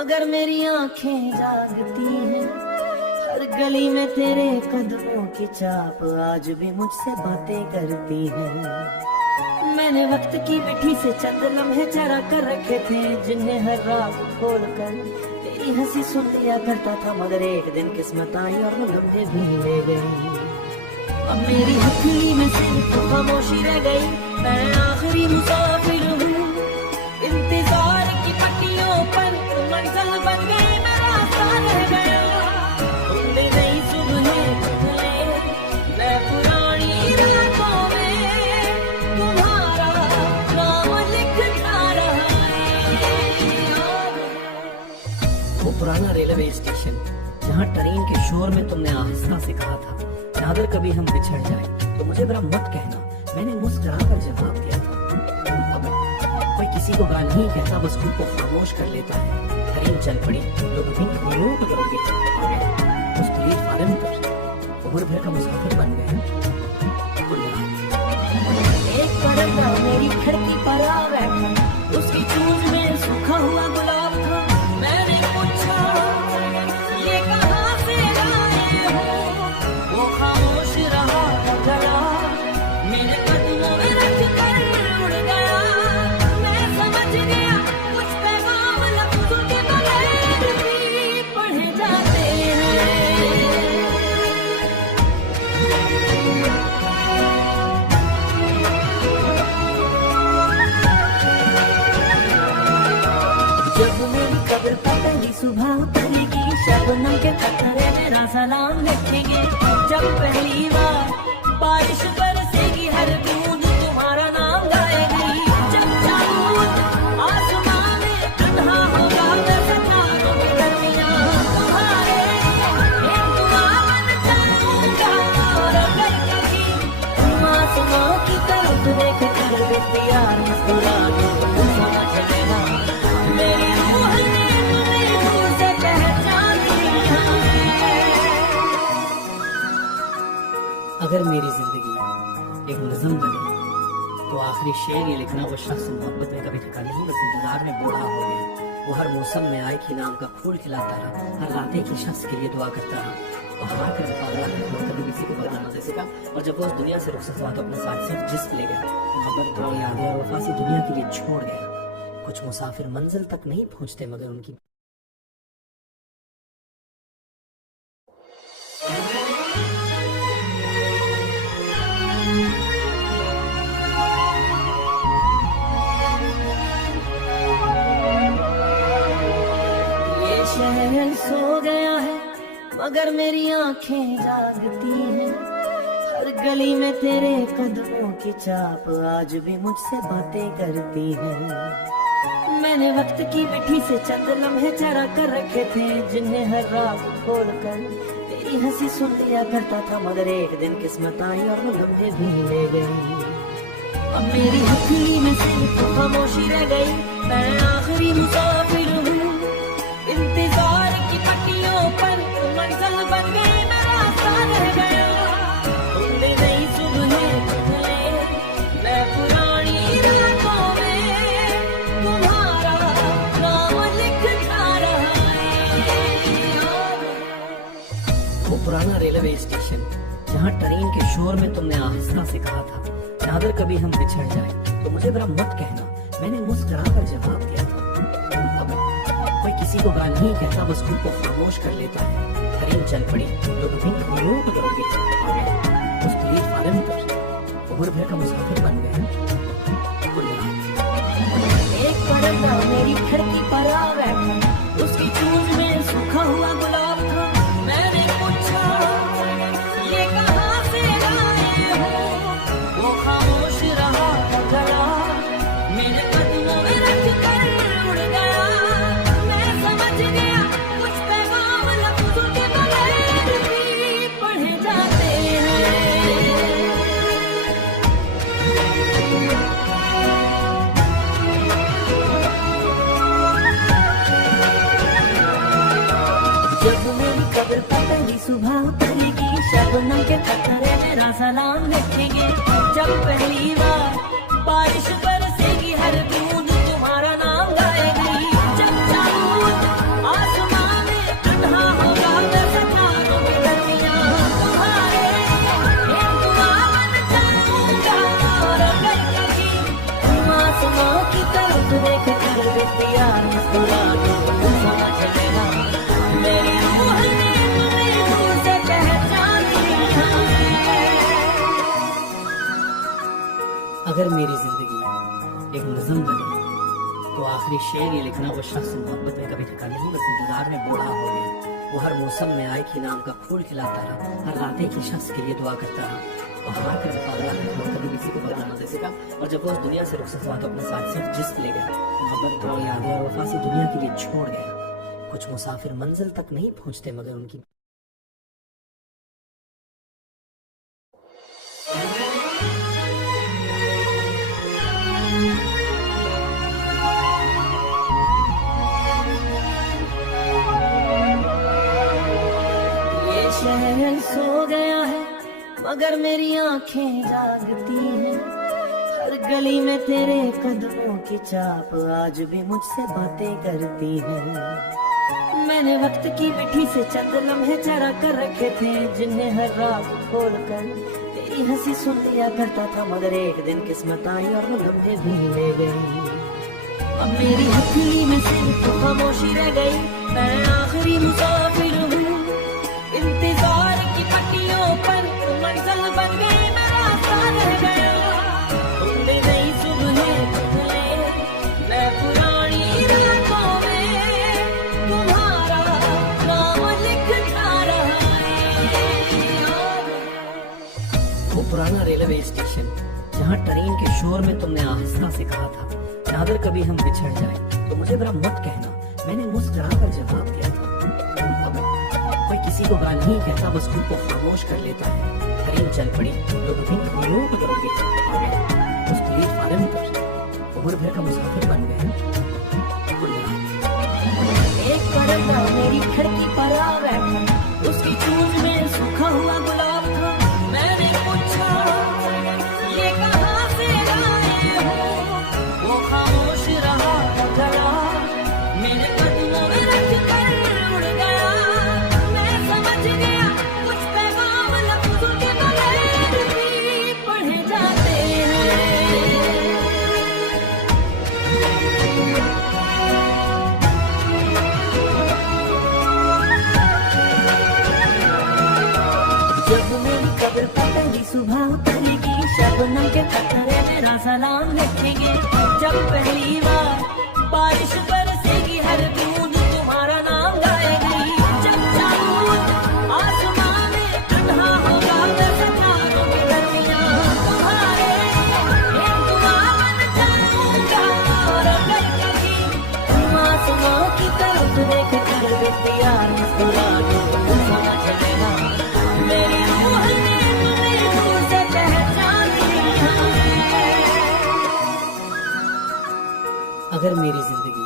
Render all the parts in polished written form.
मगर मेरी आंखें जागती हैं। हर गली में तेरे कदमों की छाप आज भी मुझसे बातें करती है। मैंने वक्त की मिठी से चंद लम्हे चरा कर रखे थे, जिन्हें हर रात खोल कर तेरी हंसी सुन लिया करता था। मगर एक दिन किस्मत आई और वो लम्हे भी ले गई। अब मेरी हथेली में सिर्फ खामोशी रह गई। मैं आखिरी मुसाफिर हूँ, इंतजार की पट्टियों पर मंजिल बन गई। मैं रास्ता रह गया, तुमने नई सुबह बदले। मैं पुरानी रातों में तुम्हारा नाम लिखता रहा है। वो पुराना रेलवे स्टेशन जहाँ ट्रेन के शोर में तुमने आहिस्ता से कहा था, अगर कभी हम बिछड़ जाए तो मुझे बड़ा मत कहना। मैंने मुस्कुरा कर जवाब दिया था। अब कोई किसी को बुरा नहीं कहता, बस खुद को खामोश कर लेता है। ट्रेन चल पड़ी, लोग रोक करोगे उस प्लेटफार्म पर उम्र भर का मुसाफिर बन गया। एक कदम मेरी खिड़की पर आ बैठा, उसकी चूंज में सूखा हुआ गुलाब था। मैंने पूछा ये कहाँ से लाए हो? वो खामोश रहा खड़ा, मेरे कदमों में रख कर उड़ गया। मैं समझ गया कुछ पैगाम लफ्जों के बगैर भी पढ़े जाते हैं। जब मेरी कब्र पर पहली सुबह उतरेगी, शबनम के कतरे मेरा सलाम लिखेंगे। जब पहली बार बारिश बरसेगी, हर बूंद तुम्हारा नाम गाएगी। जब चाँद आसमां में अंधा होगा, मैं सजा दूंगी धरतियाँ तुम्हारे। एक दुआ बन जाऊंगा, और अगर कभी तुम आसमां की तरफ देख कर भी प्यार मुस्कुरा दो तो समझ लेना मेरी रूह ने तुम्हें दूर से पहचान लिया है। अगर मेरी जिंदगी एक नज़म बने तो आखिरी शेर ये लिखना, वो शख्स मोहब्बत में कभी थका नहीं, बस इंतजार में बूढ़ा हो गया। वो हर मौसम में आए कि नाम का फूल खिलाता रहा, हर रात एक ही शख्स के लिए दुआ करता रहा। और हार कर कभी किसी को बदला न दे सका। और जब वो उस दुनिया से रुखसत हुआ तो अपने साथ सिर्फ जिस्म ले गया। मोहब्बत को यादें और वफा से दुनिया के लिए छोड़ गया। कुछ मुसाफिर मंजिल तक नहीं पहुंचते, मगर उनकी ये शहर सो गया है, मगर मेरी आंखें जागती हैं। हर गली में तेरे कदमों की छाप आज भी मुझसे बातें करती है। मैंने वक्त की मिठी से चंद लम्हे चरा कर रखे थे, जिन्हें हर रात खोल कर तेरी हंसी सुन लिया करता था। मगर एक दिन किस्मत आई और वो लम्हे भी ले गई। अब मेरी हथेली में सिर्फ खामोशी रह गई। मैं आखिरी मुसाफिर हूँ, इंतजार की पट्टियों पर मंजिल बन गई। मैं रास्ता रह गया, तुमने नई सुबह बदले। मैं पुरानी रातों में तुम्हारा नाम लिखता रहा है। वो पुराना रेलवे स्टेशन जहाँ ट्रेन के शोर में तुमने आहिस्ता से कहा था, अगर कभी हम बिछड़ जाए तो मुझे बड़ा मत कहना। मैंने मुस्कुरा कर जवाब दिया था। अब कोई किसी को बुरा नहीं कहता, बस खुद को खामोश कर लेता है। ट्रेन चल पड़ी, लोग रोक करोगे उस प्लेटफार्म पर उम्र भर का मुसाफिर बन गया। एक कदम मेरी खिड़की पर आ बैठा, उसकी चूंज में सूखा हुआ गुलाब था। मैंने पूछा ये कहाँ से लाए हो? वो खामोश रहा खड़ा, मेरे कदमों में रख कर उड़ गया। मैं समझ गया कुछ पैगाम लफ्जों के बगैर भी पढ़े जाते हैं। जब मेरी कब्र पर पहली सुबह उतरेगी, शबनम के कतरे मेरा सलाम लिखेंगे। जब पहली बार बारिश बरसेगी, हर बूंद तुम्हारा नाम गाएगी। जब चाँद अगर मेरी जिंदगी एक नज़म बने तो आखिरी शेर ये लिखना, वो शख्स मोहब्बत में कभी थका नहीं, बस इंतजार में बूढ़ा हो गया। वो हर मौसम में आए कि नाम का फूल खिलाता रहा, हर रात एक ही शख्स के लिए दुआ करता रहा। तो हार कर पागला है, कभी किसी को बदलाना दे सका। और जब वो उस दुनिया से रुखसत हुआ तो अपने साथ सिर्फ जिस्म ले गया, मोहब्बत और यादें और वफा से दुनिया के लिए छोड़ गया। कुछ मुसाफिर मंजिल तक नहीं पहुंचते मगर उनकी शहर सो गया है मगर मेरी आंखें जागती हैं। हर गली में तेरे कदमों की छाप आज भी मुझसे बातें करती है। मैंने वक्त की मिट्टी से चंद लम्हे चरा कर रखे थे, जिन्हें हर रात खोल कर तेरी हंसी सुन लिया करता था। मगर एक दिन किस्मत आई और वो लम्हे भी ले गई। अब मेरी हथेली में सिर्फ खामोशी रह गई। मैं आखिरी मुसाफिर हूँ इंतजार की पट्टियों पर, मंजिल बन गई मैं रास्ता रह गया। तुमने नई सुबह बदले, मैं पुरानी रातों में तुम्हारा नाम लिखता रहा है। वो पुराना रेलवे स्टेशन जहाँ ट्रेन के शोर में तुमने आहिस्ता से कहा था, नादर कभी हम बिछड़ जाए तो मुझे बड़ा मत कहना। मैंने मुस्कुरा कर जवाब दिया था, कोई किसी को बुरा नहीं कहता, बस खुद को खामोश कर लेता है। ट्रेन चल पड़ी, लोग बदलोगे उस प्लेटफार्म पर उम्र भर का मुसाफिर बन गए। एक कदम मेरी खिड़की पर आ बैठा, उसकी चूज में सूखा हुआ गुलाब था। मैंने पूछा ये कहाँ से लाए हो, वो खामोश रहा गया, मेरे कदमों में रख कर उड़ गया। मैं समझ गया कुछ पैगाम लफ्जों के बगैर भी पढ़े जाते हैं। जब मेरी कब्र पर पहली सुबह उतरेगी, शबनम के कतरे मेरा सलाम लिखेंगे। जब पहली बार बारिश बरसेगी, हर बूंद तुम्हारा नाम गाएगी। जब चाँद आसमां में तन्हा होगा, मैं सितारों के दरमियां तुम्हारे एक दुआ बन जाऊंगा। और अगर कभी तुम आसमां की तरफ देख कर बिटिया मुस्कुरा दो तो समझ लेना मेरी रूह ने तुम्हें दूर से पहचान लिया है। अगर मेरी जिंदगी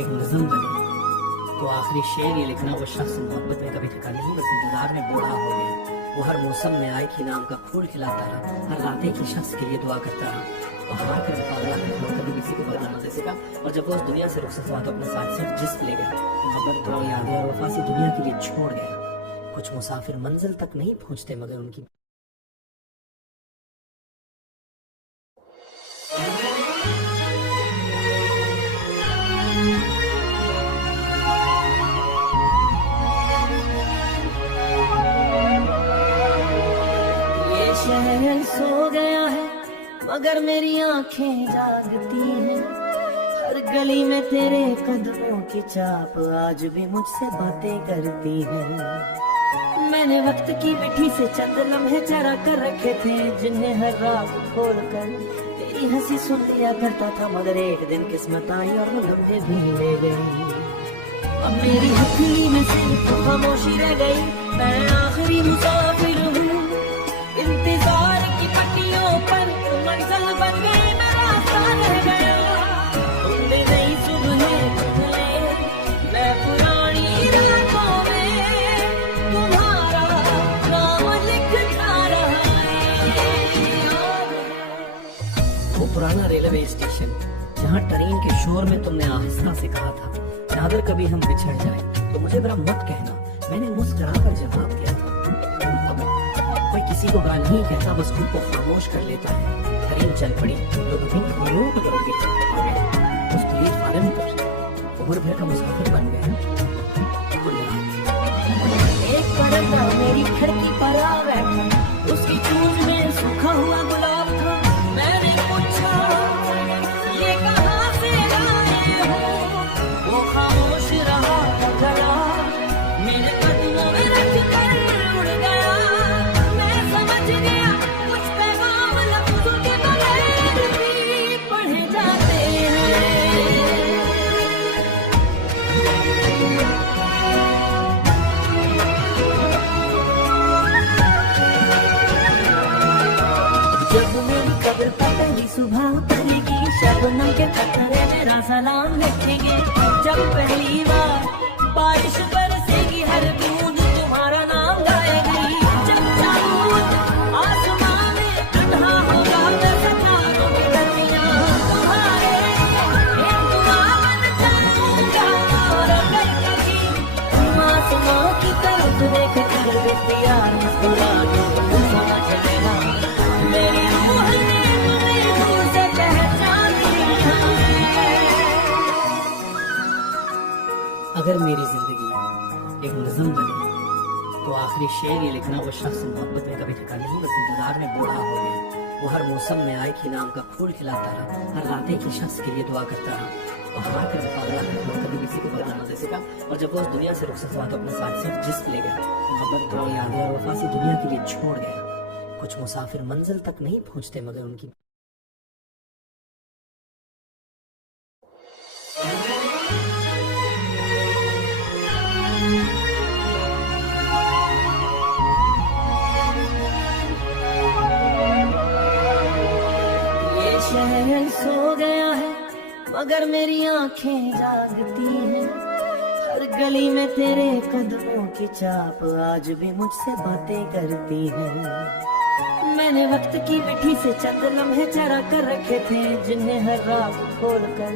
एक नज़म बने तो आखिरी शेर ये लिखना, वो शख्स मोहब्बत में कभी थका नहीं, बस इंतजार में बूढ़ा हो गया। वो हर मौसम में आए कि नाम का फूल खिलाता रहा, हर रात एक ही शख्स के लिए दुआ करता रहा। तो हार कर पागला है, कभी किसी को बदलाना दे सका। और जब वो उस दुनिया से रुखसत हुआ तो अपने साथ सिर्फ जिस्म ले गया, मोहब्बत और यादें और वफा से दुनिया के लिए छोड़ गया। कुछ मुसाफिर मंजिल तक नहीं पहुंचते मगर उनकी ये शहर सो गया है मगर मेरी आंखें जागती हैं। हर गली में तेरे कदमों की छाप आज भी मुझसे बातें करती है। मैंने वक्त की मिट्टी से चंद लम्हे चरा कर रखे थे, जिन्हें हर रात खोल कर तेरी हंसी सुन लिया करता था। मगर एक दिन किस्मत आई और वो लम्हे भी ले गई। अब मेरी हथेली में सिर्फ खामोशी रह गई। मैं आखिरी मुसाफिर हूँ इंतजार की पट्टियों पर, मंजिल बन गई मैं रास्ता रह गया। तुमने नई सुबह बदले, मैं पुरानी रातों में तुम्हारा नाम लिखता रहा है। वो पुराना रेलवे स्टेशन जहाँ ट्रेन के शोर में तुमने आहिस्ता से कहा था, नादर कभी हम बिछड़ जाए तो मुझे बड़ा मत कहना। मैंने मुस्कुरा कर जवाब दिया था, कोई किसी को बुरा नहीं कहता, बस खुद को खामोश कर लेता है। ट्रेन चल पड़ी, लोग बदलोगे उस प्लेटफार्म पर उम्र भर का मुसाफिर बन गए। एक कदम मेरी खिड़की पर आ बैठा, उसकी चूज में सूखा हुआ गुलाब था। मैंने शबनम के कतरे मेरा सलाम लिखेंगे। जब पहली बार बारिश बरसेगी हर बूंद तुम्हारा नाम गाएगी। जब चाँद आसमां में तन्हा होगा मैं सजा दूंगी धरतियाँ तुम्हारे एक दुआ बन जाऊंगा। और अगर कभी तुम आसमां की तरफ देख कर प्यार मुस्कुरा दो तो समझ लेना मेरी रूह ने तुम्हें दूर से पहचान लिया है। अगर मेरी जिंदगी एक नज़म बने तो आखिरी शेर ये लिखना, वो शख्स मोहब्बत में कभी ठिकाने नहीं, बस इंतजार में बूढ़ा हो गया। वो हर मौसम में आए कि नाम का फूल खिलाता रहा, हर रात एक ही शख्स के लिए दुआ करता रहा और हार कर पागला और कभी किसी को बदलाना जैसे का। और जब वो उस दुनिया से रुखसत हुआ तो अपने साथ सिर्फ जिस्म ले गया, मोहब्बत दुआ यादें और वफा से दुनिया के लिए छोड़ गया। कुछ मुसाफिर मंजिल तक नहीं पहुंचते मगर उनकी शहर सो गया है मगर मेरी आंखें जागती हैं। हर गली में तेरे कदमों की छाप आज भी मुझसे बातें करती है। मैंने वक्त की मिट्टी से चंद लम्हे चरा कर रखे थे जिन्हें हर रात खोल कर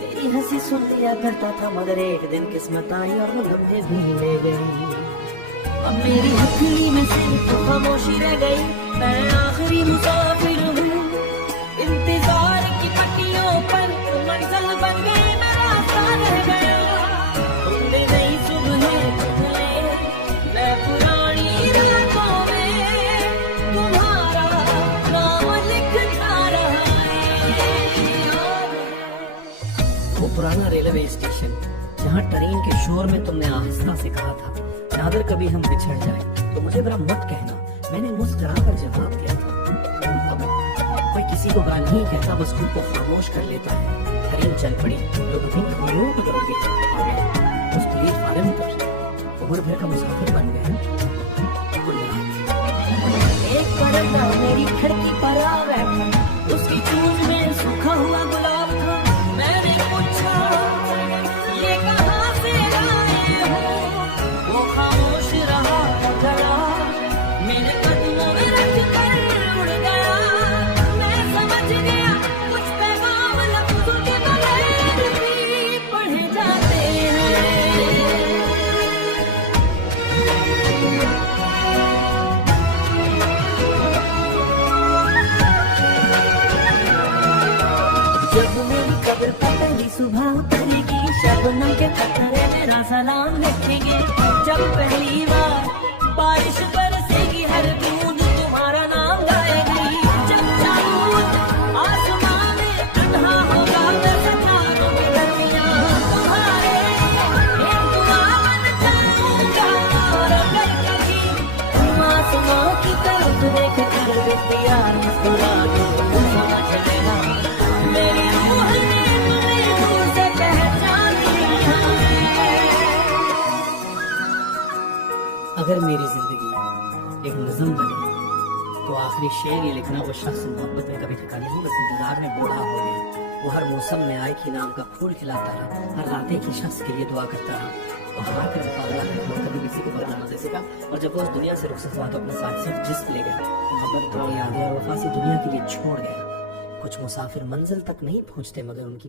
तेरी हंसी सुन लिया करता था, मगर एक दिन किस्मत आई और वो लम्हे भी ले गई। अब मेरी हथेली में सिर्फ खामोशी रह गई, मैं आखिरी मुसाफिर हूँ। इंतजार की पट्टियों पर मंजिल बन गई, मैं रास्ता रह गया। तुमने नई सुबह तुमने मैं पुरानी रातों में तुम्हारा नाम लिखता रहा है। वो पुराना रेलवे स्टेशन जहाँ ट्रेन के शोर में तुमने आहिस्ता से कहा था, नादर कभी हम बिछड़ जाए तो मुझे बड़ा मत कहना, मैंने मुस्कुरा कर जवाब दिया था। अब कोई किसी को गाल नहीं कहता, बस खुद को खामोश कर लेता है। ट्रेन चल पड़ी, लोग अपनी खबरों को दौड़ गए और मैं उस प्लेटफार्म पर उम्र भर का मुसाफिर बन गया। एक पर्दा मेरी खिड़की पर आ बैठा, उसकी चूंज में सूखा हुआ गुलाब था। मैंने पूछा ये कहाँ से लाए हो, वो खामोश रहा गला मेरे कदमों में रख कर उड़ गया। मैं समझ गया कुछ पैगाम लफ्जों के बगैर भी पढ़े जाते हैं। जब मेरी कब्र पर पहली सुबह उतरेगी, शबनम के कतरे मेरा सलाम लिखेंगे। जब पहली बार बारिश बरसेगी हर बूंद तुम्हारा नाम गाएगी। जब चाँद आसमां में तन्हा होगा मैं सजा दूंगी धरतियाँ तुम्हारे एक दुआ बन जाऊंगा। और अगर कभी तुम आसमां की तरफ देख कर प्यार मुस्कुरा दो तो समझ लेना मेरी रूह ने तुम्हें दूर से पहचान लिया है। अगर मेरी जिंदगी एक नज़म बने तो आखिरी शेर ये लिखना, वो शख्स मोहब्बत में कभी ठिकाने नहीं, बस इंतजार में बूढ़ा हो गया। वो हर मौसम में आए कि नाम का फूल खिलाता रहा, हर रात एक ही शख्स के लिए दुआ करता रहा और हार कर पागला और कभी किसी को बदलाना जैसे का। और जब वो उस दुनिया से रुखसत हुआ तो अपने साथ सिर्फ जिस्म ले गया, मोहब्बत दुआ यादें और वफा से दुनिया के लिए छोड़ गया। कुछ मुसाफिर मंजिल तक नहीं पहुंचते मगर उनकी